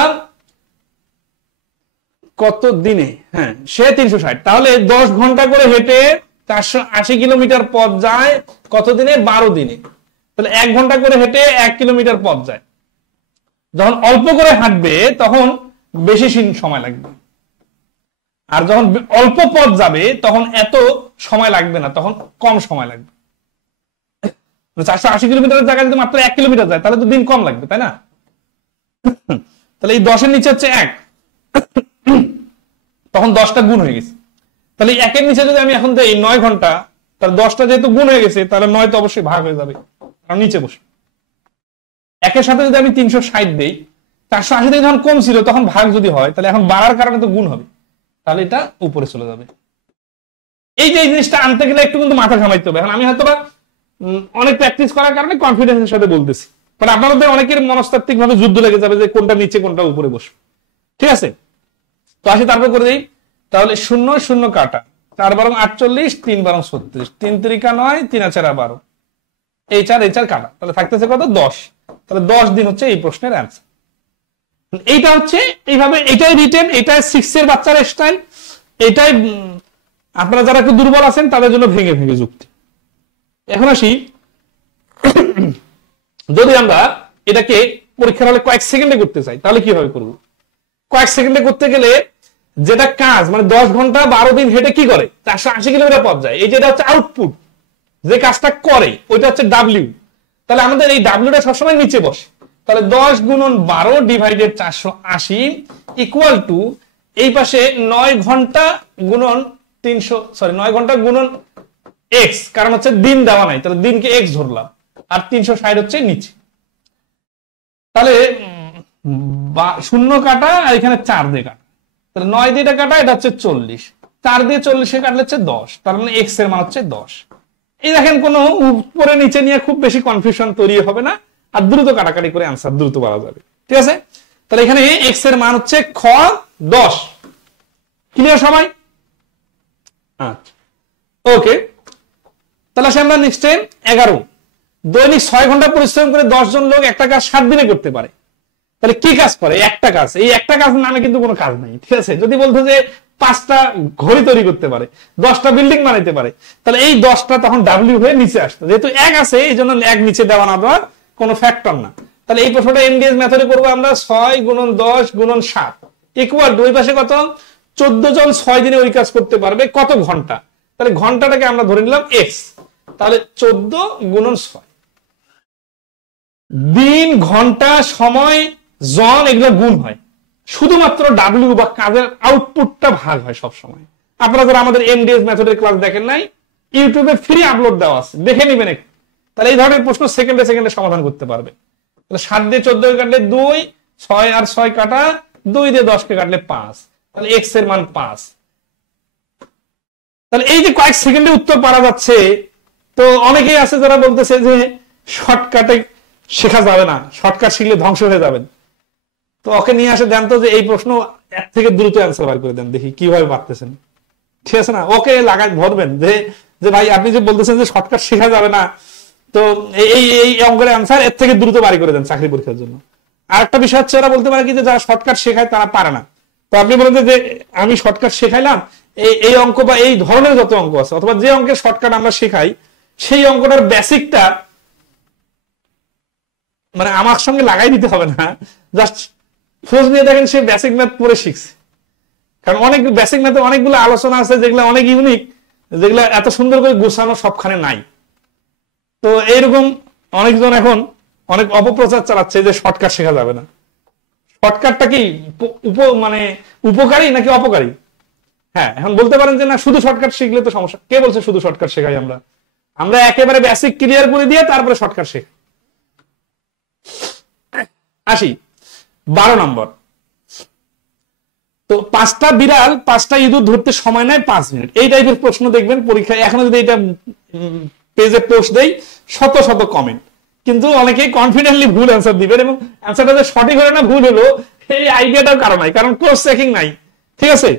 কত দিনে, হ্যাঁ সে 360, তাহলে 10 ঘন্টা করে হেঁটে 480 কিলোমিটার পথ যায় কত দিনে? 12 দিনে। তাহলে 1 ঘন্টা করে হেঁটে 1 কিলোমিটার পথ যায়। যখন অল্প করে হাঁটবে তখন বেশি সময় লাগবে, আর যখন অল্প পথ যাবে তখন এত সময় লাগবে না, তখন কম সময় লাগবে। 480 কিলোমিটারের জায়গায় যদি মাত্র 1 কিলোমিটার যায় তাহলে তো দিন কম লাগবে, তাই না? তাহলে এই 10 এর নিচে হচ্ছে 1, তখন 10টা গুণ হয়ে গেছে। তাহলে 1 এর নিচে যদি আমি এখন দেই 9 ঘন্টা, তাহলে 10টা যেহেতু গুণ হয়ে গেছে, তাহলে 9 তো অবশ্যই ভাগ হয়ে যাবে, কারণ নিচে বসে। 1 এর সাথে যদি আমি 360 দেই, 480 থেকে যখন কম ছিল তখন ভাগ যদি হয়, তাহলে এখন বাড়ার কারণে তো গুণ হবে, তাহলে এটা উপরে চলে যাবে। এই যে জিনিসটা আনতে গেলে একটু কিন্তু মাথা ঘামাইতে হবে। এখন আমি হয়তো অনেক প্র্যাকটিস করার কারণে কনফিডেন্সের সাথে বলতেছি, বাট আপনাদের অনেকের মনস্তাত্ত্বিক ভাবে যুদ্ধ লেগে যাবে যে কোনটা নিচে কোনটা উপরে বসবে, ঠিক আছে? তো আসি তারপর করে দিই। তাহলে 0 0 কাটা, 4 বারং 48, 3 বারং 36, 3 3 9, 3 4 12, এই 4 কাটা, তাহলে থাকতেছে কত? 10। তাহলে 10 দিন হচ্ছে এই প্রশ্নের অ্যান্সার। এইটা হচ্ছে এইভাবে, এটাই রিটেন, এটাই 6 এর বাচ্চার স্টাইল, এটাই আপনারা যারা একটু দুর্বল আছেন তাদের জন্য ভেঙে ভেঙে যুক্তি। এখন আসি, যদি আমরা এটাকে পরীক্ষার হলে কয়েক সেকেন্ডে করতে চাই তাহলে কিভাবে করব? কয়েক সেকেন্ডে করতে গেলে যেটা কাজ, মানে 10 ঘন্টা 12 দিন হেঁটে কি করে 480 কিলোমিটার পথ যায়, এই যেটা হচ্ছে আউটপুট, যে কাজটা করে ওইটা হচ্ছে ডাব্লিউ। তাহলে আমাদের এই ডাব্লিউটা সবসময় নিচে বসে। তাহলে 10 গুণন 12 ডিভাইডেড 480 ইকুয়াল টু এই পাশে 9 ঘন্টা গুণন 9 ঘন্টা গুণন এক্স, কারণ হচ্ছে দিন দেওয়া নাই, তাহলে দিনকে এক্স ধরলাম, আর 360 হচ্ছে নিচে। তাহলে শূন্য কাটা আর এখানে 4 দিয়ে কাটা, তাহলে 9 দিয়ে কাটা, এটা হচ্ছে 40, 4 দিয়ে 40 কাটলে হচ্ছে 10, তার মানে এক্স এর মান হচ্ছে 10। এই দেখেন কোনো উপরে নিচে নিয়ে খুব বেশি কনফিউশন তৈরি হবে না, আর দ্রুত কাটাকাটি করে আনসার দ্রুত বলা যাবে। ঠিক আছে, তাহলে এখানে এক্স এর মান হচ্ছে খ 10। ক্লিয়ার সবাই? আচ্ছা, ওকে। তাহলে আসে আমরা নেক্সট 11। দৈনিক 6 ঘন্টা পরিশ্রম করে 10 জন লোক একটা কাজ 7 দিনে করতে পারে, তাহলে কি কাজ করে? একটা কাজ। এই একটা কাজ নামে কিন্তু কোনো কাজ নাই। ঠিক আছে, যদি বলতো যে 5টা ঘড়ি তৈরি করতে পারে, 10টা বিল্ডিং বানাইতে পারে, তাহলে এই 10টা তখন ডাব্লিউ হয়ে নিচে আসতো। যেহেতু এক আছে এই জন্য এক নিচে দেওয়া না দেওয়ার কোনো ফ্যাক্টর না। তাহলে এই প্রশ্নটা এমডিএস মেথডে করবো আমরা। 6 গুণন 10 গুণন 7 ইকুয়াল দুই পাশে কত? 14 জন 6 দিনে ওই কাজ করতে পারবে, কত ঘন্টা? তাহলে ঘন্টাটাকে আমরা ধরে নিলাম এক্স, তাহলে 14 গুণন 6। দিন, ঘন্টা, সময়, জন এগুলো গুণ হয়, শুধুমাত্র ডাব্লিউ বা কাজের আউটপুটটা ভাগ হয় সব সময়। আপনারা যারা আমাদের এমডিএস মেথডের ক্লাস দেখেন নাই, ইউটিউবে ফ্রি আপলোড দেওয়া আছে, দেখে নিবেন একটু। তাহলে এই ধরনের প্রশ্ন সেকেন্ডে সেকেন্ডে সমাধান করতে পারবে। তাহলে 7 দিয়ে 14 কাটলে 2, 6 আর 6 কাটা, 2 দিয়ে 10 কে কাটলে 5, তাহলে এক্স এর মান 5। তাহলে এই যে কয়েক সেকেন্ডে উত্তর পারা যাচ্ছে, তো অনেকেই আছে যারা বলতেছে যে শর্টকাটে শেখা যাবে না, শর্টকাট শিখলে ধ্বংস হয়ে যাবেন। তো ওকে নিয়ে আসে দেন তো যে এই প্রশ্ন এর থেকে দ্রুত অ্যান্সার বার করে দেন, দেখি কিভাবে পারতেছেন। ঠিক আছে না, ওকে লাগাই ধরবেন যে ভাই আপনি যে বলতেছেন যে শর্টকাট শেখা যাবে না, তো এই অঙ্কের অ্যান্সার এর থেকে দ্রুত বাড়ি করে দেন চাকরি পরীক্ষার জন্য। আর একটা বিষয় হচ্ছে ওরা বলতে পারে কি যে যারা শর্টকাট শেখায় তারা পারে না। তো আপনি বলেন যে আমি শর্টকাট শেখাইলাম, এই অঙ্ক বা এই ধরনের যত অঙ্ক আছে, অথবা যে অঙ্কের শর্টকাট আমরা শেখাই, সেই অঙ্কটার বেসিকটা মানে আমার সঙ্গে লাগাই দিতে হবে না, জাস্ট খোঁজ নিয়ে দেখেন সে বেসিক ম্যাথ পড়ে শিখছে। কারণ অনেক বেসিক ম্যাথে অনেকগুলো আলোচনা আছে যেগুলো অনেক ইউনিক, যেগুলো এত সুন্দর করে গোছানো সবখানে নাই। তো এইরকম অনেকজন এখন অনেক অপপ্রচার চালাচ্ছে যে শর্টকাট শেখা যাবে না। শর্টকাটটা কি মানে উপকারী নাকি অপকারী? হ্যাঁ, এখন বলতে পারেন যে না শুধু শর্টকাট শিখলে তো সমস্যা। কে বলছে শুধু শর্টকাট শেখাই? আমরা একেবারে বেসিক ক্লিয়ার করে দিয়ে তারপরে শর্টকাট শেখাই। আসি 12 নম্বর। তো 5টা বিড়াল 5টা ইঁদুর ধরতে সময় নেয় 5 মিনিট। এই টাইপের প্রশ্ন দেখবেন পরীক্ষায়। এখনো যদি এটা পেজে পোস্ট দেই, শত শত কমেন্ট, কিন্তু অনেকেই কনফিডেন্টলি ভুল অ্যান্সার দিবেন, এবং অ্যান্সারটা যে সঠিক হলো না ভুল হলো এই আইডিয়াটাও কারণ নাই, কারণ ক্রস চেকিং নাই। ঠিক আছে,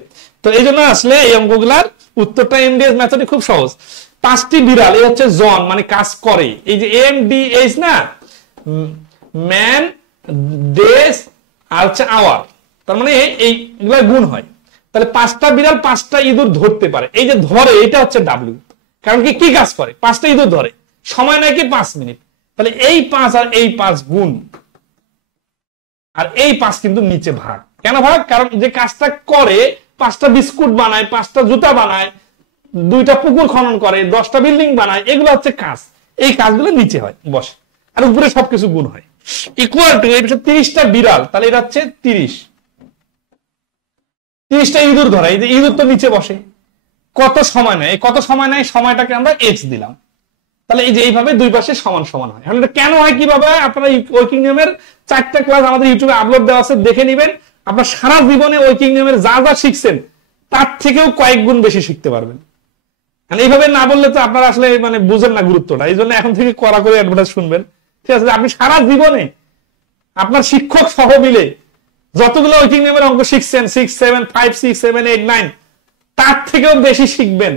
তো এই জন্য আসলে এই অঙ্কগুলার উত্তরটা এমডিএস মেথডে খুব সহজ। 5টি বিড়াল, এই হচ্ছে জন মানে কাজ করে, এই যে এমডিএস না, ম্যান, ডেজ আর হচ্ছে আওয়ার, তার মানে এইগুলা গুণ হয়। তাহলে 5টা বিড়াল 5টা ইঁদুর ধরতে পারে, এই যে ধরে এটা হচ্ছে ডাব্লিউ। কারণ কি কাজ করে? 5টা ইঁদুর ধরে, সময় নেয় কি 5 মিনিট। তাহলে এই 5 আর এই 5 গুণ, আর এই 5 কিন্তু নিচে ভাগ। কেন ভাগ? কারণ যে কাজটা করে, 5টা বিস্কুট বানায়, 5টা জুতা বানায়, 2টা পুকুর খনন করে, 10টা বিল্ডিং বানায়, এগুলো হচ্ছে কাজ। এই কাজগুলো নিচে হয় বসে, আর উপরে সবকিছু গুণ হয়। ইকুয়াল টু 30টা বিড়াল, তাহলে এটা হচ্ছে 30টা ইঁদুর ধরা, এই যে ইঁদুর তো নিচে বসে, কত সময় নেয়? কত সময় নেয় সময়টাকে আমরা এক্স দিলাম। তাহলে এই যে এইভাবে দুই পাশে সমান সমান হয়। এখন এটা কেন হয় কিভাবে? আপনারা ওয়ার্কিং নিয়মের 4টা ক্লাস আমাদের ইউটিউবে আপলোড দেওয়া আছে, দেখে নিবেন। আপনার সারা জীবনে ওয়ার্কিং নিয়মের যা যা শিখছেন তার থেকেও কয়েক গুণ বেশি শিখতে পারবেন। এইভাবে না বললে তো আপনারা আসলে মানে বুঝেন না গুরুত্বটা। এই জন্য এখন থেকে কড়া করে অ্যাডভার্টাইজ শুনবেন। ঠিক আছে, আপনি সারা জীবনে আপনার শিক্ষক সহ মিলে যতগুলো ওয়ার্কিং নিয়মের অঙ্ক শিখছেন, 6, 7, 5, 6, 7, 8, 9, তার থেকেও বেশি শিখবেন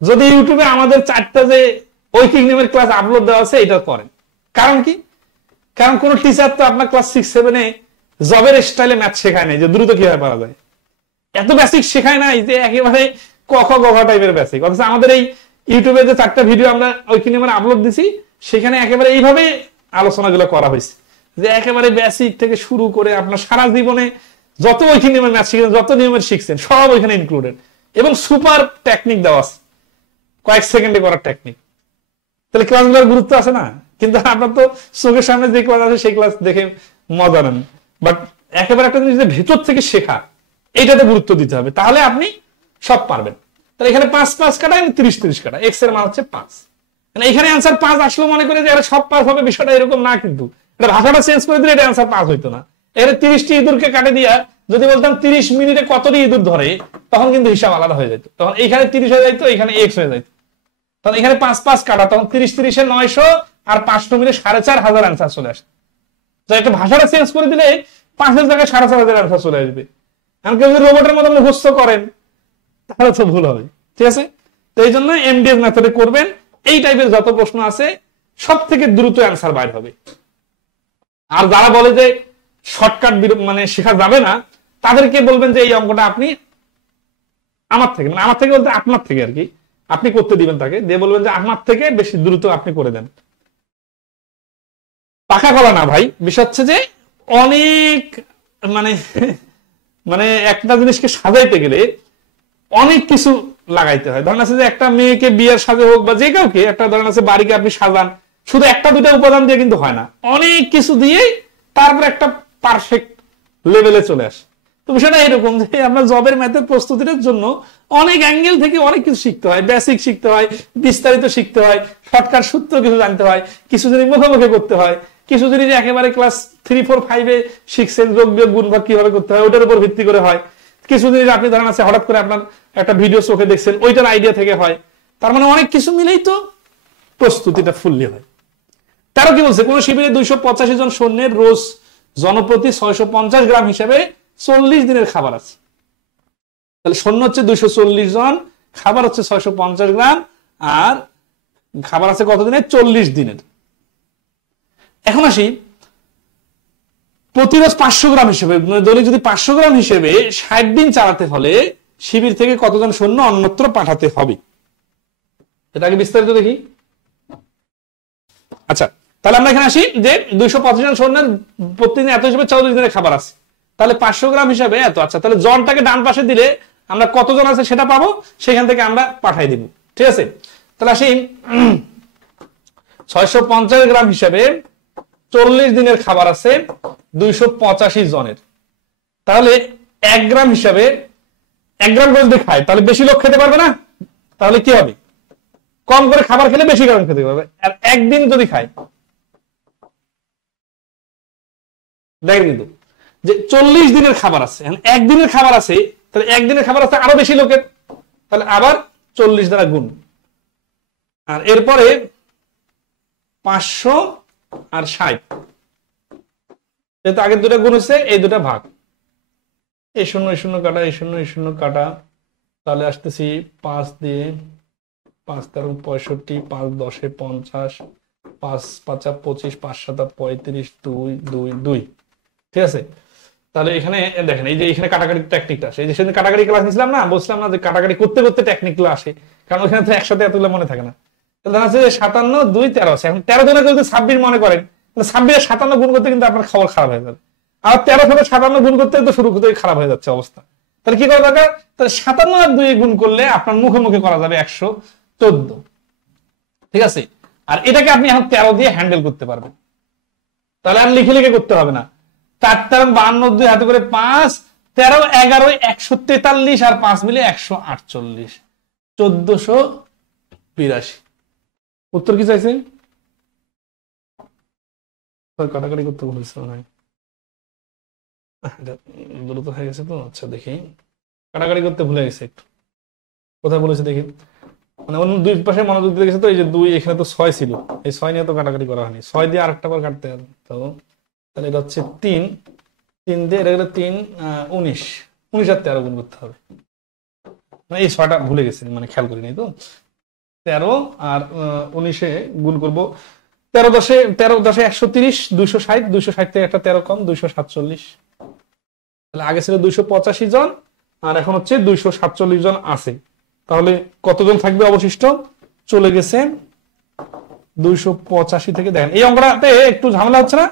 যদি ইউটিউবে আমাদের 4টা যে ওয়ার্কিং নিয়মের ক্লাস আপলোড দেওয়া আছে এটা করেন। কারণ কি? কারণ কোন টিচার তো আপনার ক্লাস 6, 7 এ জবের স্টাইলে ম্যাথ শেখায় নাই যে দ্রুত কিভাবে পারা যায়, এত বেসিক শেখায় নাই যে একেবারে ক খ গ ঘ টাইপের বেসিক। অথচ আমাদের এই ইউটিউবে যে 4টা ভিডিও আমরা ওয়ার্কিং নিয়মের আপলোড দিছি, সেখানে একেবারে এইভাবে আলোচনাগুলো করা হয়েছে যে একেবারে বেসিক থেকে শুরু করে আপনার সারা জীবনে যত ওয়ার্কিং নিয়মের ম্যাথ শিখেছেন, যত নিয়মের শিখছেন সব ওইখানে ইনক্লুডেড, এবং সুপার টেকনিক দেওয়া আছে, কয়েক সেকেন্ডে করার টেকনিক। তাহলে ক্লাসগুলোর গুরুত্ব আছে না? কিন্তু আপনার তো চোখের সামনে যে ক্লাস আছে সেই ক্লাস দেখে মজা নেন, বাট একেবারে একটা জিনিস ভেতর থেকে শেখা, এইটাতে গুরুত্ব দিতে হবে, তাহলে আপনি সব পারবেন। তাহলে এখানে 5 5 কাটা, 30 30 কাটা, x এর মান হচ্ছে 5। মানে এখানে आंसर 5 আসলো মনে করে যে আরে সব 5 হবে, বিষয়টা এরকম না, কিন্তু এটা ভাষাটা চেঞ্জ করে দিলে এটা आंसर 5 হইতো না। এখানে 30 টি ইঁদুরকে কাটে দিয়া যদি বলতাম 30 মিনিটে কতটি ইঁদুর ধরে, তখন কিন্তু হিসাব আলাদা হয়ে যেত, তখন এখানে 30 হয়ে যাইতো, এখানে x হয়ে যাইতো। তখন এখানে 5 5 কাটা, তখন 30 30 এ 900 আর 500 মিলে 4500 आंसर চলে আসে। তো একটা ভাষাটা চেঞ্জ করে দিলে 5 এর জায়গায় 4500 आंसर চলে আসবে। আর কেউ যদি রোবটের মতো মুখস্থ করেন তাহলে তো ভুল হবে, ঠিক আছে? তো এই জন্য এমডিএস মেথডে করবেন, এই টাইপের যত প্রশ্ন আছে সব থেকে দ্রুত आंसर বাইর হবে। আর যারা বলে যে শর্টকাট মানে শেখা যাবে না, তাদেরকে বলবেন যে এই অঙ্কটা আপনি আমার থেকে, মানে আমার থেকে বলতে আপনার থেকে আর কি, আপনি করতে দিবেন তাকে, দিয়ে বলবেন যে আমার থেকে বেশি দ্রুত আপনি করে দেন। পাকা কলা না ভাই, বিষয় হচ্ছে যে অনেক মানে মানে একটা জিনিসকে সাজাইতে গেলে অনেক কিছু লাগাইতে হয়। ধরেন আছে যে একটা মেয়েকে বিয়ের সাজে হোক বা যে কাউকে, একটা ধরেন আছে বাড়িকে আপনি সাজান, শুধু একটা দুটা উপাদান দিয়ে কিন্তু হয় না, অনেক কিছু দিয়ে তারপর একটা পারফেক্ট লেভেলে চলে আসে। তো বিষয়টা এরকম যে আমরা জবের ম্যাথের প্রস্তুতির জন্য অনেক অ্যাঙ্গেল থেকে অনেক কিছু শিখতে হয়, বেসিক শিখতে হয়, বিস্তারিত শিখতে হয়, শর্টকাট সূত্র কিছু জানতে হয়, কিছু জিনিস মুখোমুখি করতে হয়, কিছু জিনিস একেবারে ক্লাস 3 4 5 এ শিখছেন, যোগ বিয়োগ গুণ ভাগ কিভাবে করতে হয় ওটার উপর ভিত্তি করে হয়। কিছু জিনিস আপনি ধরেন আছে হঠাৎ করে আপনার একটা ভিডিও চোখে দেখছেন, ওইটার আইডিয়া থেকে হয়। তার মানে অনেক কিছু মিলেই তো প্রস্তুতিটা ফুললি হয়। তারও কি বলছে, কোন শিবিরে 285 জন সৈন্যের রোজ জনপ্রতি 650 গ্রাম হিসেবে 40 দিনের খাবার আছে। তাহলে সৈন্য হচ্ছে 240 জন, খাবার হচ্ছে 650 গ্রাম, আর খাবার আছে কত দিনের? 40 দিনের। এখন আসি প্রতি রোজ 500 গ্রাম হিসেবে, দৈনিক যদি 500 গ্রাম হিসেবে 60 দিন চালাতে হলে শিবির থেকে কতজন সৈন্য অন্যত্র পাঠাতে হবে, এটা আগে বিস্তারিত দেখি। আচ্ছা, তাহলে আমরা এখানে আসি যে 225 জন সৈন্যের প্রতিদিন এত হিসেবে 40 দিনের খাবার আছে, তাহলে 500 গ্রাম হিসাবে এত। আচ্ছা, তাহলে জনটাকে ডান পাশে দিলে আমরা কতজন আছে সেটা পাবো, সেখান থেকে আমরা পাঠাই দিব, ঠিক আছে? তাহলে আসি 650 গ্রাম হিসাবে 40 দিনের খাবার আছে 285 জনের। তাহলে 1 গ্রাম হিসাবে 1 গ্রাম রোজ দিয়ে খায়, তাহলে বেশি লোক খেতে পারবে না, তাহলে কি হবে? কম করে খাবার খেলে বেশি গ্রাম খেতে পারবে। আর একদিন যদি খায়, দেখেন কিন্তু যে 40 দিনের খাবার আছে, একদিনের খাবার আছে, তাহলে একদিনের খাবার আছে আরো বেশি লোকের, তাহলে আবার 40 দ্বারা গুণ, আর এরপরে 500 আর 60, যেহেতু আগের দুটা গুণ হচ্ছে এই দুটা ভাগ, এই শূন্য এই শূন্য কাটা, এই শূন্য এই শূন্য কাটা, তাহলে আসতেছি 5 দিয়ে 5 13 65, 5 10 50, 5 5 25, 5 7 35, 2 2 2, ঠিক আছে? তাহলে এখানে দেখেন এই যে এখানে কাটাকাটি টেকনিকটা আসে, এই যে সেদিন কাটাকাটি ক্লাস নিছিলাম না, বলছিলাম না যে কাটাকাটি করতে করতে টেকনিকগুলো আসে, কারণ ওখানে তো একসাথে এতগুলো মনে থাকে না। তাহলে দেখা যাচ্ছে 57 2 13 আছে, এখন 13 জনের যদি 26 মনে করেন, তাহলে 26 এর 57 গুণ করতে কিন্তু আপনার খবর খারাপ হয়ে যাবে, আর 13 থেকে 57 গুণ করতে তো শুরু করতে খারাপ হয়ে যাচ্ছে অবস্থা। তাহলে কি করা দরকার? তাহলে 57 আর 2 গুণ করলে আপনার মুখে মুখে করা যাবে 114, ঠিক আছে? আর এটাকে আপনি এখন 13 দিয়ে হ্যান্ডেল করতে পারবেন, তাহলে আর লিখে লিখে করতে হবে না। 4 13 52, 2 হাতে করে 5 13 11 143 আর 5 মিলে 148, 1482। উত্তর কি চাইছে? কাটাকাটি করতে বলেছে না, দ্রুত হয়ে গেছে তো। আচ্ছা দেখি, কাটাকাটি করতে ভুলে গেছে একটু, কোথায় বলেছে দেখি, মানে অন্য দুই পাশে মনোযোগ দিতে গেছে তো, এই যে 2, এখানে তো 6 ছিল, এই 6 নিয়ে তো কাটাকাটি করা হয়নি, 6 দিয়ে আরেকটা বার কাটতে হবে, তো তাহলে এটা হচ্ছে 3 দিয়ে এটা গেলে 3 19 19 আর 13 গুণ করতে হবে, মানে এই 6টা ভুলে গেছি, মানে খেয়াল করিনি তো। 13 আর 19 গুণ করবো, 13 10 130, 260, 260 থেকে একটা 13 কম, 247। তাহলে আগে ছিল 285 জন, আর এখন হচ্ছে 247 জন আছে, তাহলে কতজন থাকবে অবশিষ্ট? চলে গেছে 285 থেকে। দেখেন এই অঙ্কটাতে একটু ঝামেলা হচ্ছে না?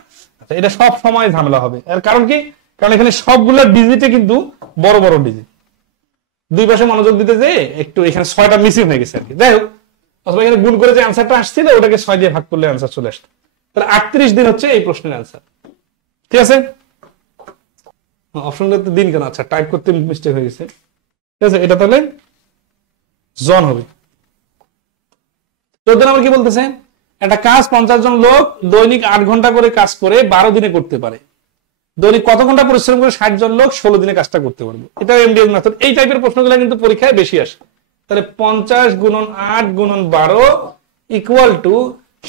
এটা সব সময় ঝামেলা হবে, এর কারণ কি? কারণ এখানে সবগুলো ডিজিটে কিন্তু বড় বড় ডিজিট, দুই পাশে মনোযোগ দিতে যে একটু এখানে 6টা মিসিং হয়ে গেছে আর কি। যাই হোক, অথবা এখানে গুণ করে যে অ্যান্সারটা আসছিল ওটাকে 6 দিয়ে ভাগ করলে অ্যান্সার চলে আসতো। তাহলে 38 দিন হচ্ছে এই প্রশ্নের অ্যান্সার, ঠিক আছে? অপশনটা দিন কেন? আচ্ছা, টাইপ করতে মিস্টেক হয়ে গেছে, ঠিক আছে? এটা তাহলে জন হবে। 14 নম্বর কি বলতেছে, একটা কাজ 50 জন লোক দৈনিক 8 ঘন্টা করে কাজ করে 12 দিনে করতে পারে। দৈনিক কত ঘন্টা পরিশ্রম করে 60 জন লোক 16 দিনে কাজটা করতে পারবে। এটা এমডিএস মেথড। এই টাইপের প্রশ্নগুলো কিন্তু পরীক্ষায় বেশি আসে। তাহলে 50 গুণন 8 গুণন 12 ইকুয়াল টু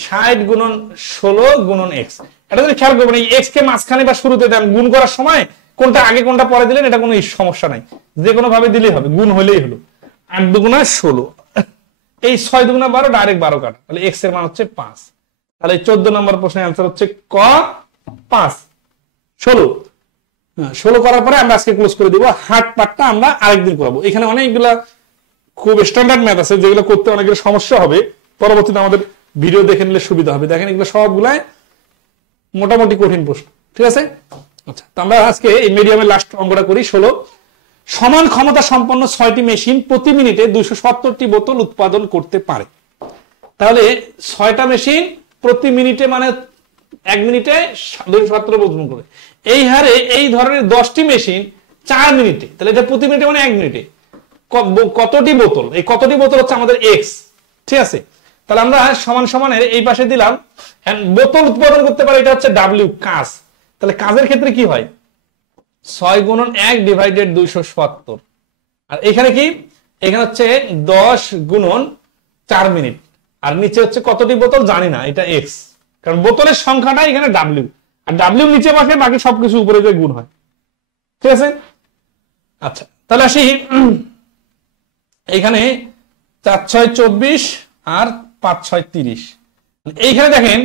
60 গুণন 16 গুণন x। এটা যদি খেয়াল করবেন, এই x কে মাঝখানে বা শুরুতে দেন, গুণ করার সময় কোনটা আগে কোনটা পরে দিলেন এটা কোনো সমস্যা নাই, যে কোনো ভাবে দিলেই হবে, গুণ হলেই হলো। 8 দুগুণা 16, এই 6 দুগুণা 12, ডাইরেক্ট 12 কাটা, তাহলে x এর মান হচ্ছে 5। তাহলে 14 নম্বর প্রশ্নের অ্যান্সার হচ্ছে ক 5। 16 করার পরে আমরা আজকে ক্লোজ করে দিব। হার্ড পার্টটা আমরা আরেকদিন করাবো। এখানে অনেকগুলা খুব স্ট্যান্ডার্ড ম্যাথ আছে যেগুলো করতে অনেকের সমস্যা হবে, পরবর্তীতে আমাদের ভিডিও দেখে নিলে সুবিধা হবে। দেখেন এগুলো সবগুলাই মোটামুটি কঠিন প্রশ্ন, ঠিক আছে। আচ্ছা, তো আমরা আজকে এই মিডিয়ামের লাস্ট অঙ্কটা করি। 16, সমান ক্ষমতা সম্পন্ন 6টি মেশিন প্রতি মিনিটে 270টি বোতল উৎপাদন করতে পারে। তাহলে 6টা মেশিন প্রতি মিনিটে মানে 1 মিনিটে 270 বোতল করে, এই হারে এই ধরনের 10টি মেশিন 4 মিনিটে, তাহলে এটা প্রতি মিনিটে মানে 1 মিনিটে কতটি বোতল, এই কতটি বোতল হচ্ছে আমাদের x, ঠিক আছে। তাহলে আমরা সমান সমানের এই পাশে দিলাম, বোতল উৎপাদন করতে পারে, এটা হচ্ছে w কাজ। তাহলে কাজের ক্ষেত্রে কি হয়, 6 গুণন 1 ডিভাইডেড 270, আর এখানে কি, এখানে হচ্ছে 10 গুণন 4 মিনিট, আর নিচে হচ্ছে কতটি বোতল জানি না, এটা x, কারণ বোতলের সংখ্যাটা এখানে w, আর w নিচে বসে, বাকি সবকিছু উপরে যে গুণ হয়, ঠিক আছে। আচ্ছা, তাহলে আসি এখানে 4 6 24 আর 5 6 30। এইখানে দেখেন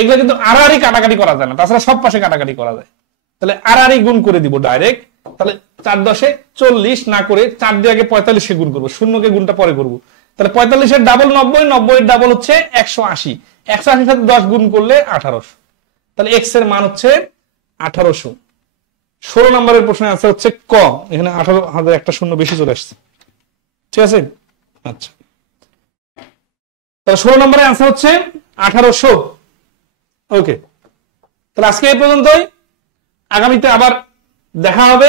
এগুলো কিন্তু আড়াআড়ি কাটাকাটি করা যায় না, তাছাড়া সব পাশে কাটাকাটি করা যায়। তাহলে আড়াআড়ি গুণ করে দিব ডাইরেক্ট। তাহলে 4 10 40 না করে 4 দিয়ে আগে 45 গুণ করবো, শূন্যকে গুণটা পরে করবো। তাহলে 45 এর ডাবল 90, 90 এর ডাবল হচ্ছে 180, 180 সাথে 10 গুণ করলে 1800। তাহলে x এর মান হচ্ছে 1800। 16 নম্বরের প্রশ্নের আনসার হচ্ছে ক, এখানে 18,000 একটা শূন্য বেশি চলে আসছে, ঠিক আছে। আচ্ছা, তাহলে 16 নম্বরের আনসার হচ্ছে 1800। ওকে, তাহলে আজকে এই পর্যন্তই, আগামীতে আবার দেখা হবে।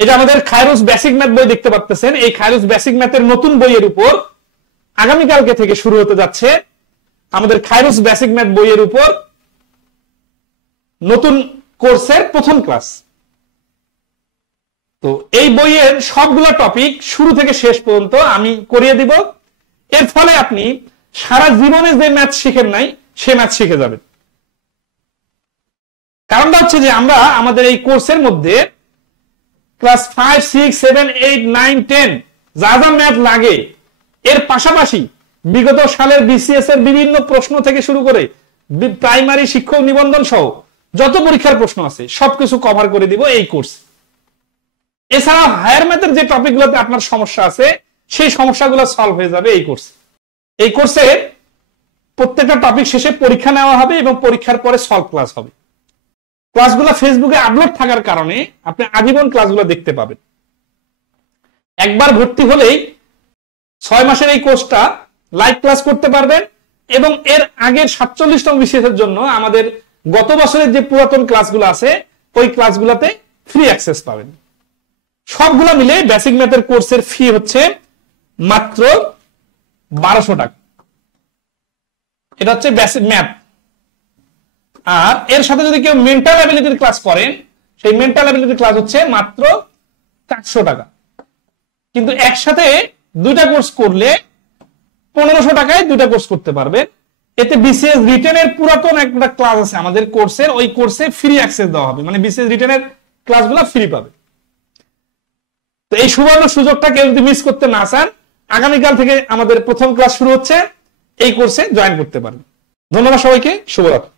এটা আমাদের খায়রুস বেসিক ম্যাথ বই দেখতে পাচ্ছেন, এই খায়রুস বেসিক ম্যাথের নতুন বইয়ের উপর আগামীকালকে থেকে শুরু হতে যাচ্ছে আমাদের খায়রুস বেসিক ম্যাথ বইয়ের উপর নতুন কোর্সের প্রথম ক্লাস। তো এই বইয়ের সবগুলো টপিক শুরু থেকে শেষ পর্যন্ত আমি করিয়ে দিব। এর ফলে আপনি সারা জীবনে যে ম্যাথ শিখেন নাই সে ম্যাথ শিখে যাবেন। কারণটা হচ্ছে যে আমরা আমাদের এই কোর্সের মধ্যে ক্লাস 5 6 7 8 9 10 যা যা ম্যাথ লাগে, এর পাশাপাশি বিগত সালের বিসিএস এর বিভিন্ন প্রশ্ন থেকে শুরু করে প্রাইমারি শিক্ষক নিবন্ধন সহ যত পরীক্ষার প্রশ্ন আছে সবকিছু কভার করে দিব এই কোর্স। এছাড়া হায়ার ম্যাথের যে টপিকগুলোতে আপনার সমস্যা আছে সেই সমস্যাগুলো সলভ হয়ে যাবে এই কোর্সে। এই কোর্সে প্রত্যেকটা টপিক শেষে পরীক্ষা নেওয়া হবে এবং পরীক্ষার পরে সলভ ক্লাস হবে। ক্লাসগুলো ফেসবুকে আপলোড থাকার কারণে আপনি আজীবন ক্লাসগুলো দেখতে পাবেন। একবার ভর্তি হলেই 6 মাসের এই কোর্সটা লাইভ ক্লাস করতে পারবেন এবং এর আগের 47তম বিসিএস এর জন্য আমাদের গত বছরের যে পুরাতন ক্লাসগুলো আছে ওই ক্লাসগুলোতে ফ্রি অ্যাক্সেস পাবেন। সবগুলো মিলে বেসিক ম্যাথের কোর্সের ফি হচ্ছে মাত্র 1200 টাকা। এটা হচ্ছে বেসিক ম্যাথ। আর এর সাথে যদি কেউ মেন্টাল অ্যাবিলিটির ক্লাস করেন, সেই মেন্টাল অ্যাবিলিটির ক্লাস হচ্ছে মাত্র 400 টাকা। কিন্তু একসাথে দুইটা কোর্স করলে 1500 টাকায় দুইটা কোর্স করতে পারবে। এতে বিসিএস রিটেনের পুরাতন একটা ক্লাস আছে আমাদের কোর্সের, ওই কোর্সে ফ্রি অ্যাক্সেস দেওয়া হবে, মানে বিসিএস রিটেনের ক্লাসগুলো ফ্রি পাবে। তো এই সুবর্ণ সুযোগটা কেউ যদি মিস করতে না চান, আগামীকাল থেকে আমাদের প্রথম ক্লাস শুরু হচ্ছে, এই কোর্সে জয়েন করতে পারেন। ধন্যবাদ সবাইকে, শুভরাত্রি।